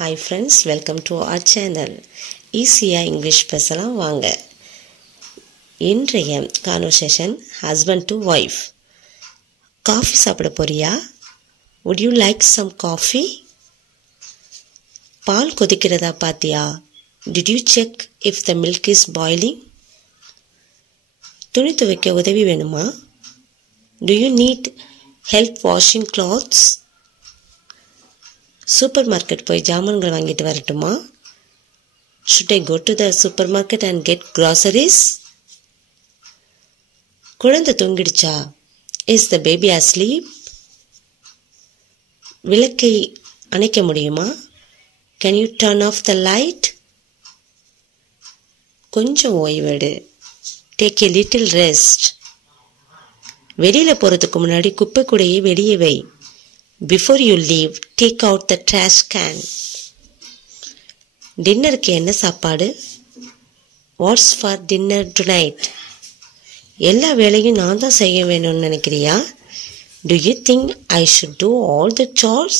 Hi friends, welcome to our channel. ஈஸியா English பேசலாம் வாங்க. இன்றைய conversation husband to wife. Coffee சாப்பிட போறியா? Would you like some coffee? பால் கொதிக்கிறதா பாத்தியா? Did you check if the milk is boiling? துணி துவைக்க உதவி வேணுமா? Do you need help washing clothes? Super market போய் ஜாமான்கள் வாங்கிட்டு வரட்டுமா? Should I go to the supermarket and get groceries? குழந்தை தூங்கிடுச்சா? Is the baby asleep? விளக்கை அணைக்க முடியுமா? Can you turn off the light? கொஞ்சம் ஓய்வெடு. Take a little rest. வெளியில போறதுக்கு முன்னாடி குப்பை கூடையை வெளியே வை. Before you leave, take out the trash can. டின்னருக்கு என்ன சாப்பாடு? What's for dinner tonight? எல்லா வேலையும் நான் தான் செய்ய வேணும்னு நினைக்கிறியா? Do you think I should do all the chores?